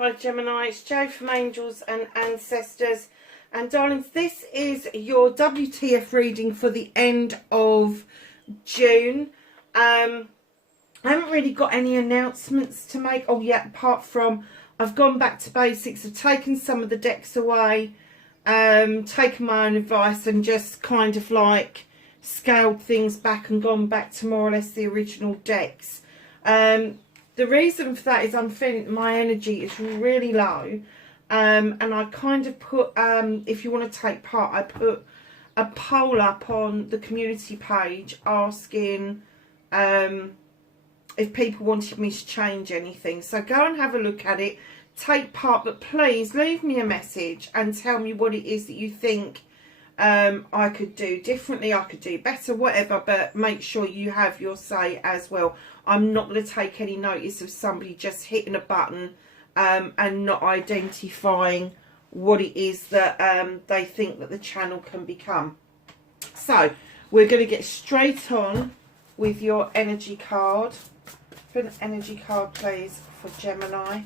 Hi Gemini, it's Jo from Angels and Ancestors. And darlings, this is your WTF reading for the end of June. I haven't really got any announcements to make. Oh yeah, apart from I've gone back to basics. I've taken some of the decks away, taken my own advice and just kind of like scaled things back and gone back to more or less the original decks. The reason for that is I'm feeling that my energy is really low, and I kind of put, if you want to take part, I put a poll up on the community page asking if people wanted me to change anything. So go and have a look at it, take part, but please leave me a message and tell me what it is that you think I could do differently, I could do better, whatever, but make sure you have your say as well. I'm not going to take any notice of somebody just hitting a button and not identifying what it is that they think that the channel can become. So we're going to get straight on with your energy card. For an energy card, please, for Gemini.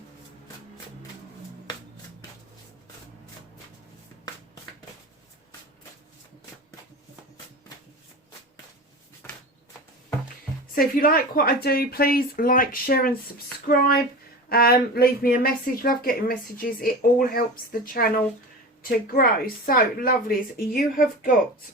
So if you like what I do, please like, share and subscribe. Leave me a message. Love getting messages. It all helps the channel to grow. So, lovelies, you have got,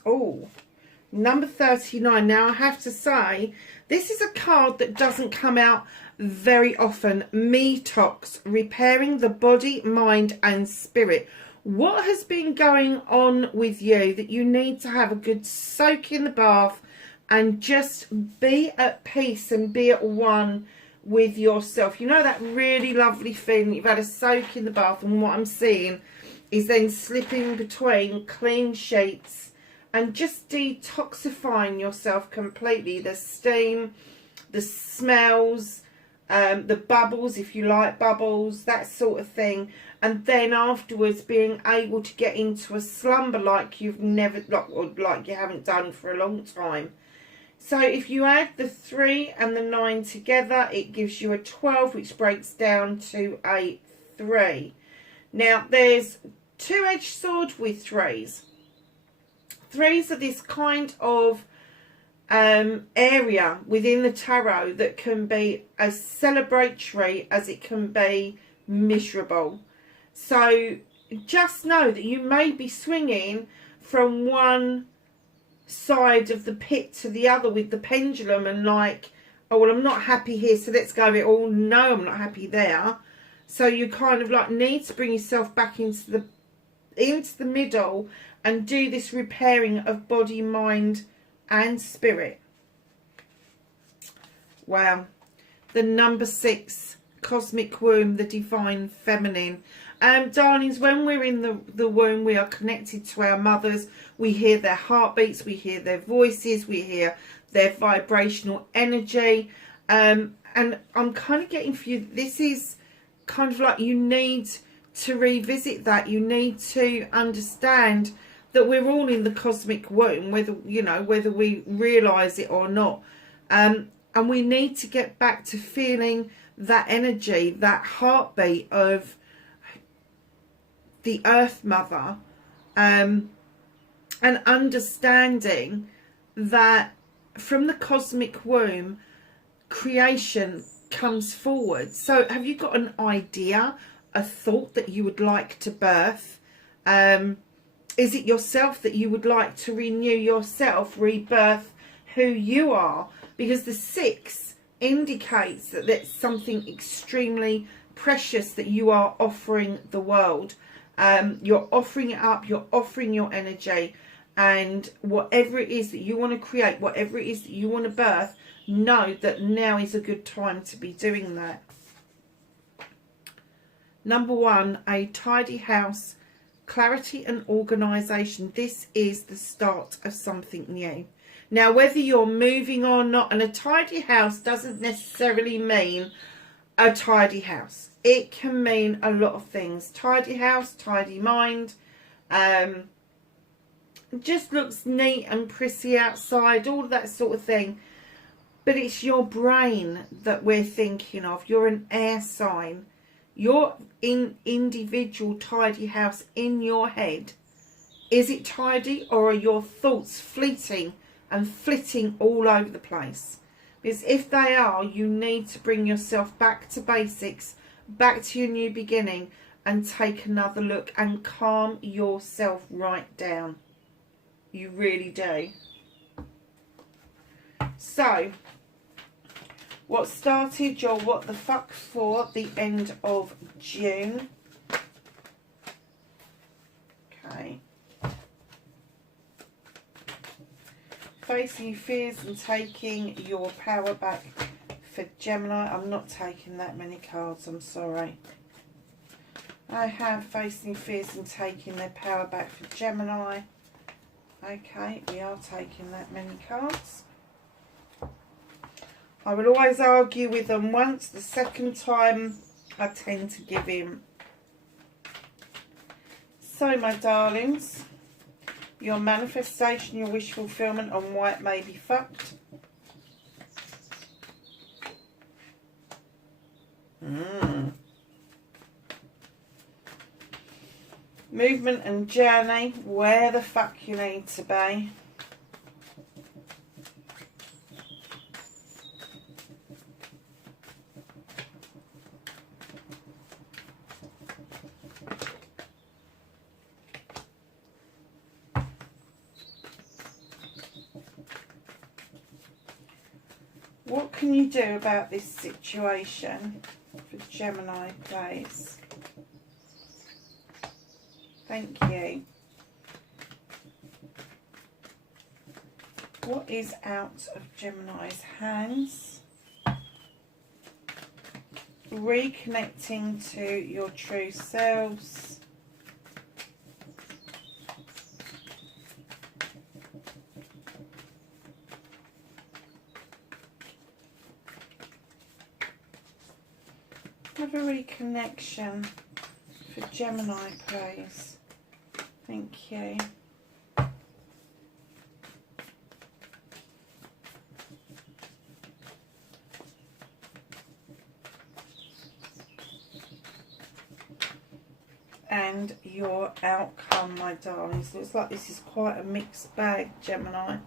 number 39. Now, I have to say, this is a card that doesn't come out very often. Detox, repairing the body, mind and spirit. What has been going on with you that you need to have a good soak in the bath and just be at peace and be at one with yourself? You know that really lovely feeling, you've had a soak in the bath, and what I'm seeing is then slipping between clean sheets and just detoxifying yourself completely. The steam, the smells, the bubbles, if you like bubbles, that sort of thing. And then afterwards being able to get into a slumber like you've never, like you haven't done for a long time. So if you add the 3 and the 9 together, it gives you a 12, which breaks down to a 3. Now, there's two-edged sword with 3s. 3s are this kind of area within the tarot that can be as celebratory as it can be miserable. So just know that you may be swinging from one side of the pit to the other with the pendulum, and like, oh well, I'm not happy here, so let's go it all. No, I'm not happy there. So you kind of like need to bring yourself back into the middle and do this repairing of body, mind and spirit. Wow. The number 6, cosmic womb, the divine feminine. Darlings, when we're in the womb, we are connected to our mothers. We hear their heartbeats, we hear their voices, we hear their vibrational energy. And I'm kind of getting for you, this is kind of like you need to revisit that. You need to understand that we're all in the cosmic womb, whether we realise it or not. And we need to get back to feeling that energy, that heartbeat of the Earth Mother, and understanding that from the cosmic womb, creation comes forward. So have you got an idea, a thought that you would like to birth? Is it yourself that you would like to renew yourself, rebirth who you are? Because the 6 indicates that there's something extremely precious that you are offering the world. You're offering it up, you're offering your energy, and whatever it is that you want to create, whatever it is that you want to birth, know that now is a good time to be doing that. Number 1, a tidy house, clarity and organisation. This is the start of something new. Now, whether you're moving or not, and a tidy house doesn't necessarily mean a tidy house. It can mean a lot of things. Tidy house, tidy mind. Just looks neat and pretty outside, all of that sort of thing. But it's your brain that we're thinking of. You're an air sign. Your individual tidy house in your head, is it tidy, or are your thoughts fleeting and flitting all over the place? Because if they are, you need to bring yourself back to basics, back to your new beginning, and take another look and calm yourself right down. You really do. So, what started your what the fuck for the end of June? Okay. Facing your fears and taking your power back for Gemini. I'm not taking that many cards, I'm sorry. I have facing fears and taking their power back for Gemini. Okay, we are taking that many cards. I will always argue with them once. The second time, I tend to give in. So, my darlings, your manifestation, your wish fulfillment, and why it may be fucked. Movement and journey, where the fuck you need to be. What can you do about this situation for Gemini, please? Thank you. What is out of Gemini's hands? Reconnecting to your true selves. Have a reconnection for Gemini, please. Thank you. And your outcome, my darlings. Looks like this is quite a mixed bag, Gemini.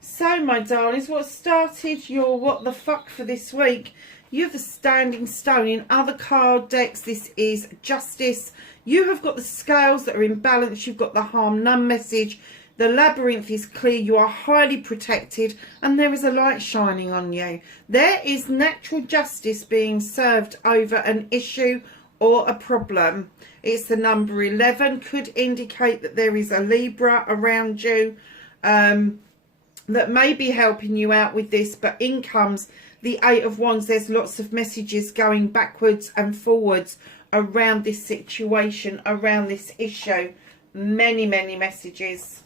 So, my darlings, what started your what the fuck for this week? You have the Standing Stone. In other card decks, this is Justice. You have got the scales that are in balance. You've got the harm none message. The labyrinth is clear. You are highly protected, and there is a light shining on you. There is natural justice being served over an issue or a problem. It's the number 11. Could indicate that there is a Libra around you that may be helping you out with this, but in comes the Eight of Wands. There's lots of messages going backwards and forwards around this situation, around this issue. Many, many messages.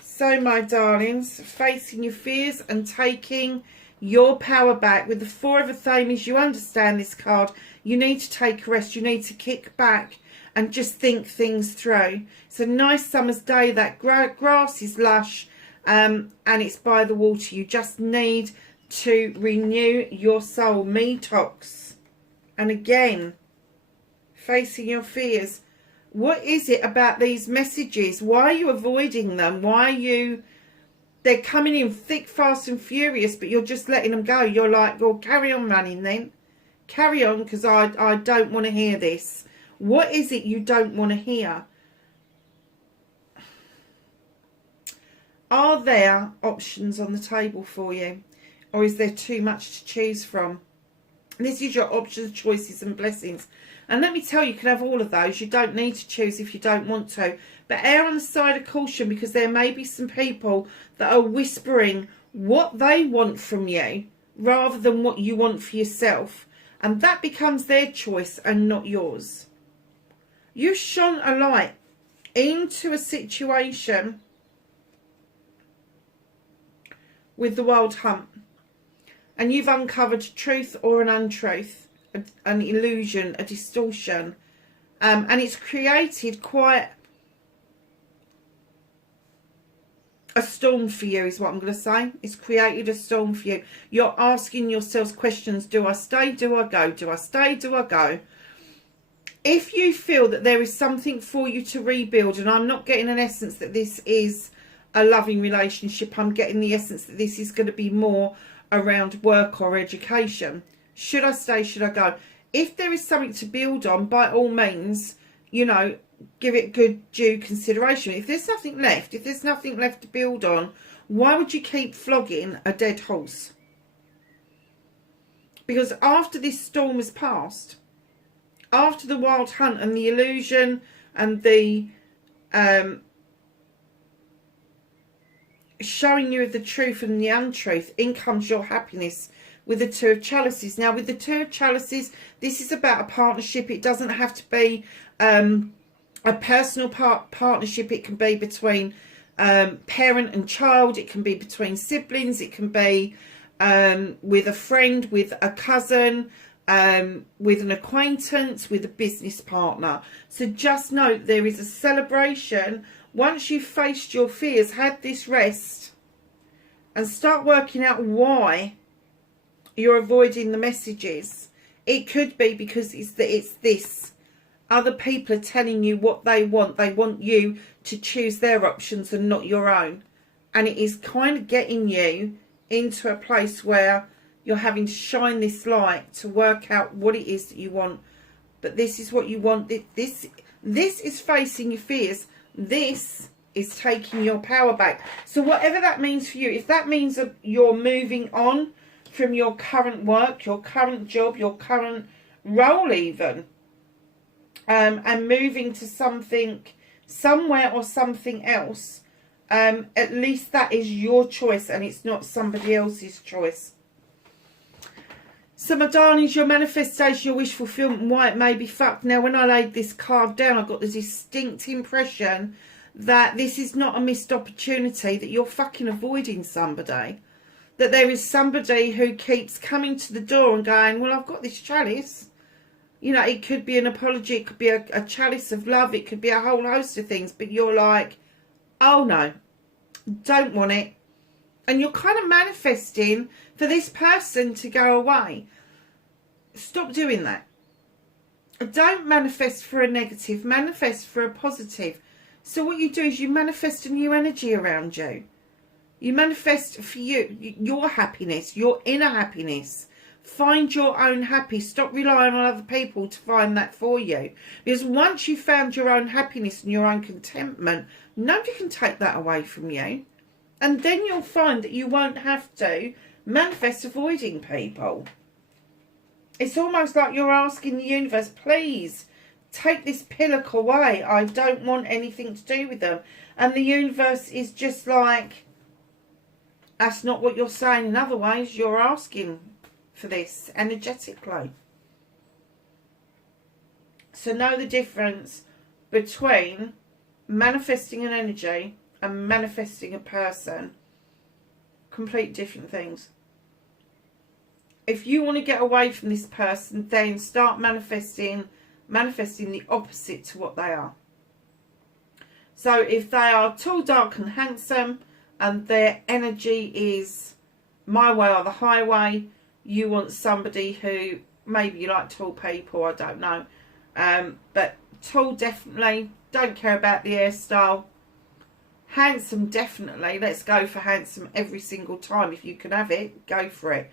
So, my darlings, facing your fears and taking your power back. With the Four of Athames, you understand this card. You need to take a rest. You need to kick back and just think things through. It's a nice summer's day. That grass is lush and it's by the water. You just need to renew your soul. Detox. And again, facing your fears. What is it about these messages? Why are you avoiding them? Why are you... They're coming in thick, fast and furious, but you're just letting them go. You're like, well, carry on running then. Carry on, because I don't want to hear this. What is it you don't want to hear? Are there options on the table for you? Or is there too much to choose from? This is your options, choices and blessings. And let me tell you, you can have all of those. You don't need to choose if you don't want to. But err on the side of caution, because there may be some people that are whispering what they want from you rather than what you want for yourself. And that becomes their choice and not yours. You shone a light into a situation with the Wild Hunt. And you've uncovered truth or an untruth, an illusion, a distortion. And it's created quite a storm for you is what I'm going to say. It's created a storm for you. You're asking yourselves questions. Do I stay? Do I go? Do I stay? Do I go? If you feel that there is something for you to rebuild, and I'm not getting an essence that this is a loving relationship, I'm getting the essence that this is going to be more around work or education. Should I stay? Should I go? If there is something to build on, by all means, you know, give it good due consideration. If there's nothing left, if there's nothing left to build on, why would you keep flogging a dead horse? Because after this storm has passed, after the wild hunt and the illusion and the showing you of the truth and the untruth, in comes your happiness with the Two of Chalices. Now, with the Two of Chalices, this is about a partnership. It doesn't have to be a personal partnership. It can be between parent and child. It can be between siblings. It can be with a friend, with a cousin, with an acquaintance, with a business partner. So just know there is a celebration. Once you've faced your fears, had this rest, and start working out why you're avoiding the messages. It could be because it's this. Other people are telling you what they want. They want you to choose their options and not your own. And it is kind of getting you into a place where you're having to shine this light to work out what it is that you want. But this is what you want. This is facing your fears. This is taking your power back. So whatever that means for you, if that means that you're moving on from your current work, your current job, your current role even, and moving to something, somewhere or something else, at least that is your choice and it's not somebody else's choice. So my darlings, your manifestation, your wish fulfillment, why it may be fucked. Now, when I laid this card down, I got the distinct impression that this is not a missed opportunity, that you're fucking avoiding somebody. That there is somebody who keeps coming to the door and going, well, I've got this chalice. You know, it could be an apology, it could be a chalice of love, it could be a whole host of things. But you're like, oh no, don't want it. And you're kind of manifesting for this person to go away. Stop doing that. Don't manifest for a negative, manifest for a positive. So what you do is you manifest a new energy around you. You manifest for you, your happiness, your inner happiness. Find your own happy. Stop relying on other people to find that for you. Because once you've found your own happiness and your own contentment, nobody can take that away from you. And then you'll find that you won't have to manifest avoiding people. It's almost like you're asking the universe, please, take this pillock away. I don't want anything to do with them. And the universe is just like, that's not what you're saying. In other ways, you're asking for this energetically. So know the difference between manifesting an energy and manifesting a person. Complete different things. If you want to get away from this person, then start manifesting the opposite to what they are. So if they are tall, dark and handsome, and their energy is my way or the highway, you want somebody who, maybe you like tall people, I don't know. But tall, definitely. Don't care about the hairstyle. Handsome, definitely. Let's go for handsome every single time. If you can have it, go for it.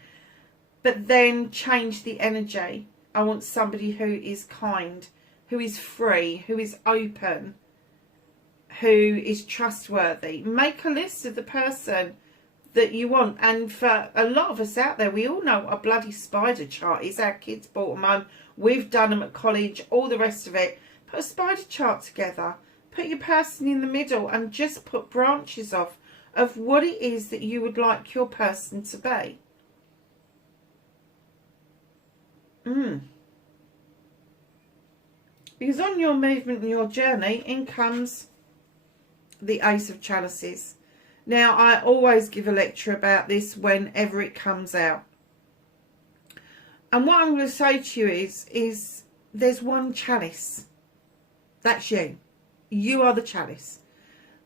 But then change the energy. I want somebody who is kind, who is free, who is open, who is trustworthy. Make a list of the person that you want. And for a lot of us out there, we all know what a bloody spider chart is. Our kids bought them home. We've done them at college, all the rest of it. Put a spider chart together. Put your person in the middle and just put branches off of what it is that you would like your person to be. Because on your movement and your journey, in comes the Ace of Chalices. Now, I always give a lecture about this whenever it comes out. And what I'm going to say to you is there's one chalice. That's you. You are the chalice.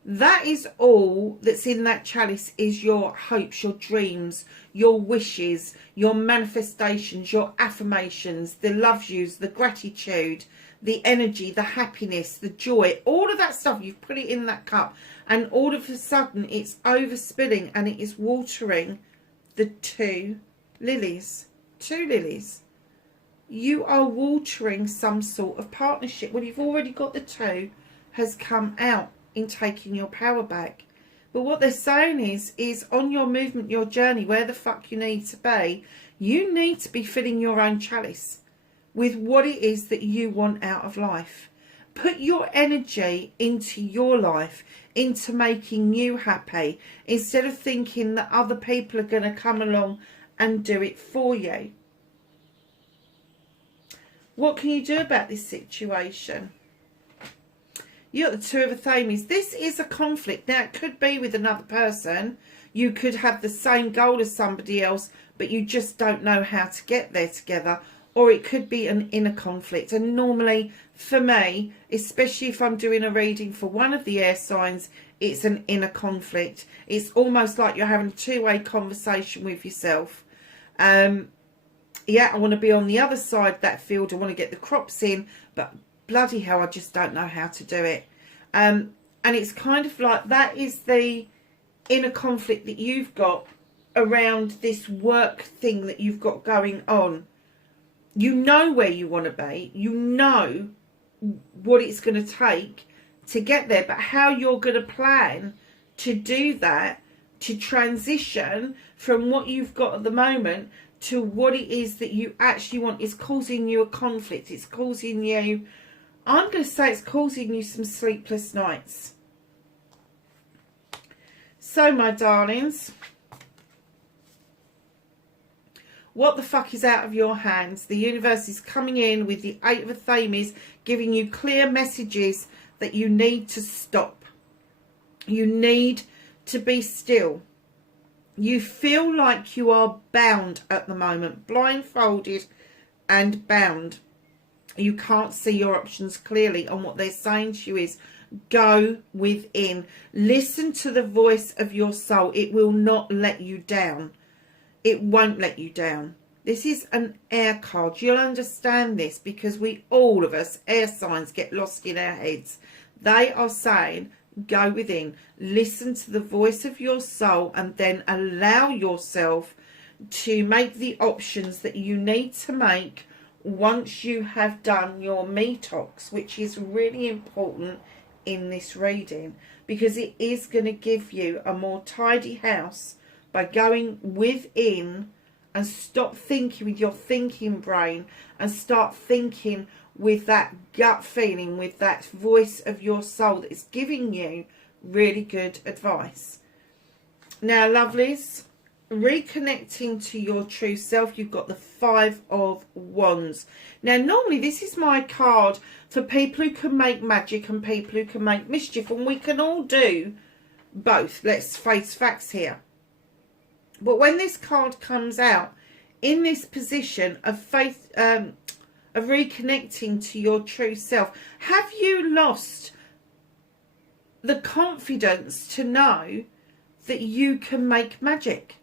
That is all that's in that chalice, is your hopes, your dreams, your wishes, your manifestations, your affirmations, the love yous, the gratitude, the energy, the happiness, the joy, all of that stuff. You've put it in that cup, and all of a sudden it's overspilling and it is watering the two lilies. Two lilies. You are watering some sort of partnership. Well, you've already got the two has come out in taking your power back. But what they're saying is on your movement, your journey, where the fuck you need to be, you need to be filling your own chalice with what it is that you want out of life. Put your energy into your life, into making you happy, instead of thinking that other people are going to come along and do it for you. What can you do about this situation? You got the Two of Thames. This is a conflict. Now, it could be with another person. You could have the same goal as somebody else, but you just don't know how to get there together. Or it could be an inner conflict. And normally, for me, especially if I'm doing a reading for one of the air signs, it's an inner conflict. It's almost like you're having a two-way conversation with yourself. Yeah, I want to be on the other side of that field. I want to get the crops in, but bloody hell, I just don't know how to do it. And it's kind of like that is the inner conflict that you've got around this work thing that you've got going on. You know where you want to be. You know what it's going to take to get there. But how you're going to plan to do that, to transition from what you've got at the moment to what it is that you actually want, is causing you a conflict. It's causing you, I'm going to say it's causing you some sleepless nights. So, my darlings, what the fuck is out of your hands? The universe is coming in with the Eight of Thames, giving you clear messages that you need to stop. You need to be still. You feel like you are bound at the moment, blindfolded and bound. You can't see your options clearly, and what they're saying to you is go within. Listen to the voice of your soul. It will not let you down. It won't let you down. This is an air card. You'll understand this because we, all of us, air signs, get lost in our heads. They are saying go within. Listen to the voice of your soul and then allow yourself to make the options that you need to make once you have done your detox, which is really important in this reading because it is going to give you a more tidy house by going within and stop thinking with your thinking brain and start thinking with that gut feeling, with that voice of your soul that is giving you really good advice. Now, lovelies, reconnecting to your true self, you've got the Five of Wands. Now, normally this is my card for people who can make magic and people who can make mischief, and we can all do both. Let's face facts here. But when this card comes out in this position of faith, of reconnecting to your true self, have you lost the confidence to know that you can make magic?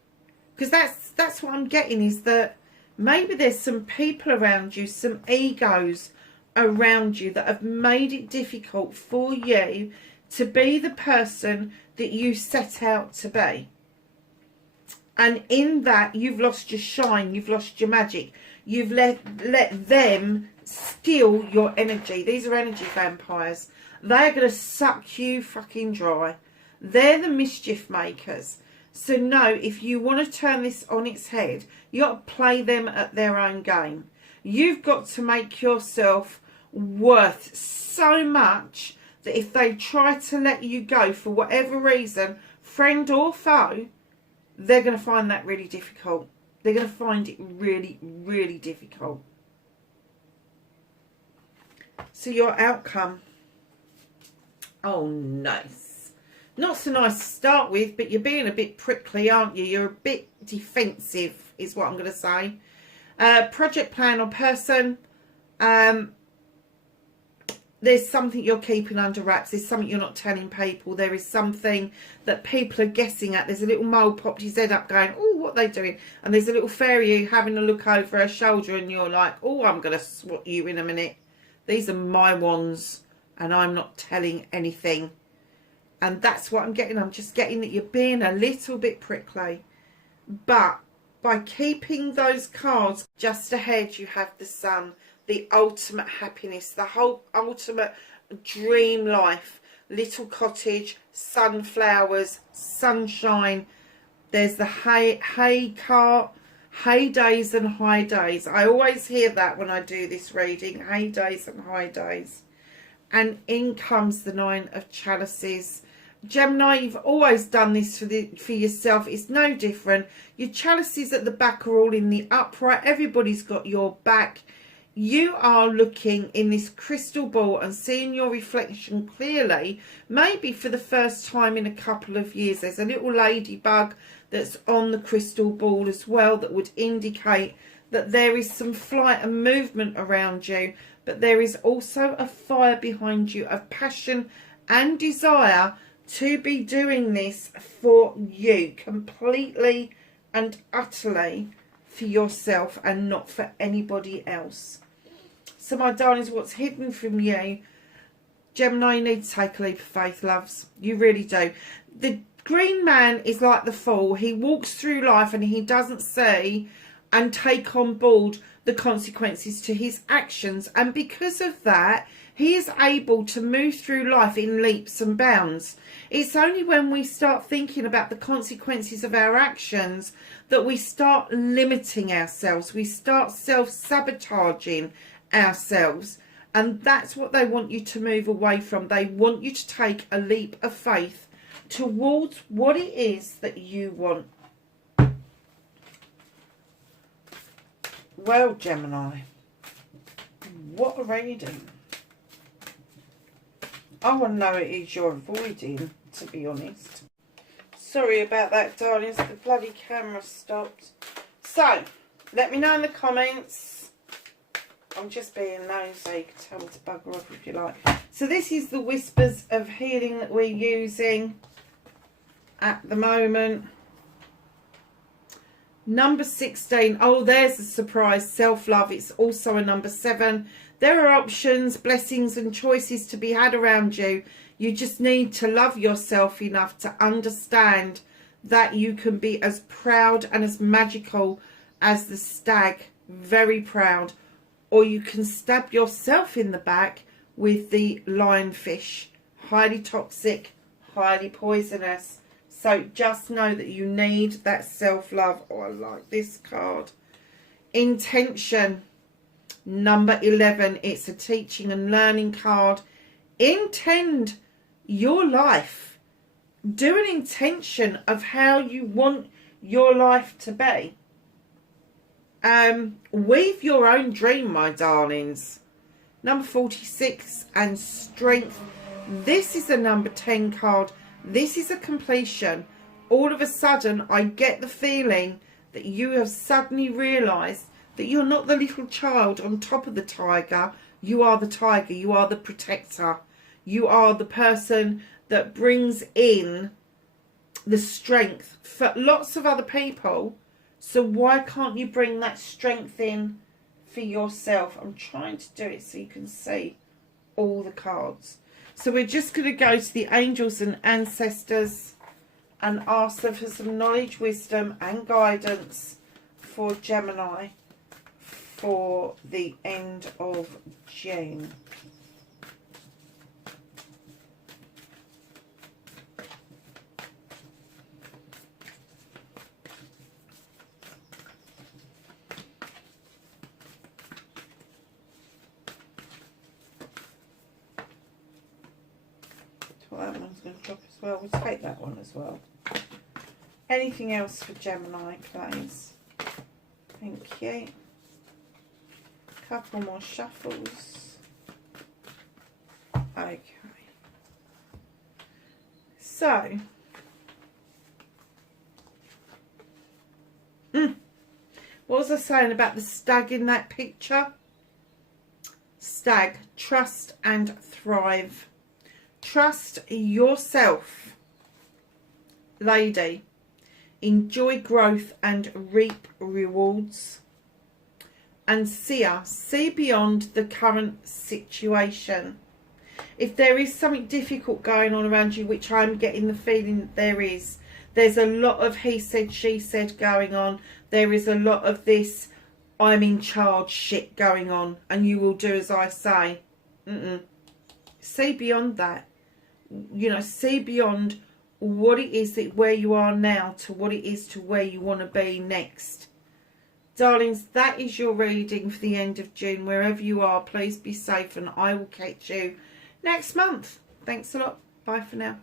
Because that's what I'm getting, is that maybe there's some people around you, some egos around you that have made it difficult for you to be the person that you set out to be. And in that, you've lost your shine, you've lost your magic. You've let them steal your energy. These are energy vampires. They're going to suck you fucking dry. They're the mischief makers. So no, if you want to turn this on its head, you got to play them at their own game. You've got to make yourself worth so much that if they try to let you go for whatever reason, friend or foe, they're going to find that really difficult. They're going to find it really, really difficult. So your outcome. Oh, nice. Not so nice to start with, but you're being a bit prickly, aren't you? You're a bit defensive, is what I'm going to say. Project, plan or person. there's something you're keeping under wraps. There's something you're not telling people. There is something that people are guessing at. There's a little mole popped his head up going, oh, what are they doing? And there's a little fairy having a look over her shoulder, and you're like, oh, I'm going to swat you in a minute. These are my wands, and I'm not telling anything. And that's what I'm getting. I'm just getting that you're being a little bit prickly. But by keeping those cards just ahead, you have the Sun. The ultimate happiness, the whole ultimate dream life, little cottage, sunflowers, sunshine. There's the hay cart, hay days and high days. I always hear that when I do this reading, hay days and high days. And in comes the 9 of Chalices. Gemini, you've always done this for yourself. It's no different. Your chalices at the back are all in the upright. Everybody's got your back. You are looking in this crystal ball and seeing your reflection clearly, maybe for the first time in a couple of years. There's a little ladybug that's on the crystal ball as well that would indicate that there is some flight and movement around you, but there is also a fire behind you of passion and desire to be doing this for you, completely and utterly for yourself and not for anybody else. So my darlings, what's hidden from you, Gemini, you need to take a leap of faith, loves. You really do. The green man is like the fool. He walks through life and he doesn't see and take on board the consequences to his actions. And because of that, he is able to move through life in leaps and bounds. It's only when we start thinking about the consequences of our actions that we start limiting ourselves. We start self-sabotaging ourselves. And that's what they want you to move away from. They want you to take a leap of faith towards what it is that you want. Well, Gemini, what a reading. I want to know what it is you're avoiding, to be honest. Sorry about that, darlings. The bloody camera stopped. So, let me know in the comments. I'm just being nosy. You can tell me to bugger off if you like. So this is the Whispers of Healing that we're using at the moment. Number 16. Oh, there's a surprise. Self-love. It's also a number 7. There are options, blessings and choices to be had around you. You just need to love yourself enough to understand that you can be as proud and as magical as the stag. Very proud. Or you can stab yourself in the back with the lionfish. Highly toxic, highly poisonous. So just know that you need that self-love. Oh, I like this card. Intention. Number 11. It's a teaching and learning card. Intend your life. Do an intention of how you want your life to be. Weave your own dream, my darlings. Number 46. And strength. This is a number 10 card. This is a completion. All of a sudden, I get the feeling that you have suddenly realised that you're not the little child on top of the tiger. You are the tiger. You are the protector. You are the person that brings in the strength for lots of other people. So why can't you bring that strength in for yourself? I'm trying to do it so you can see all the cards. So we're just going to go to the angels and ancestors and ask them for some knowledge, wisdom and guidance for Gemini for the end of June. Well, that one's going to drop as well. We'll take that one as well. Anything else for Gemini, please? Thank you. Couple more shuffles. Okay. So. What was I saying about the stag in that picture? Stag, trust and thrive. Trust yourself, lady. Enjoy growth and reap rewards. And seer, see beyond the current situation. If there is something difficult going on around you, which I'm getting the feeling that there is, there's a lot of he said, she said going on. There is a lot of this I'm in charge shit going on, and you will do as I say. See beyond that. You know, see beyond what it is that where you are now to what it is to where you want to be next. Darlings, that is your reading for the end of June. Wherever you are, please be safe, and I will catch you next month. Thanks a lot. Bye for now.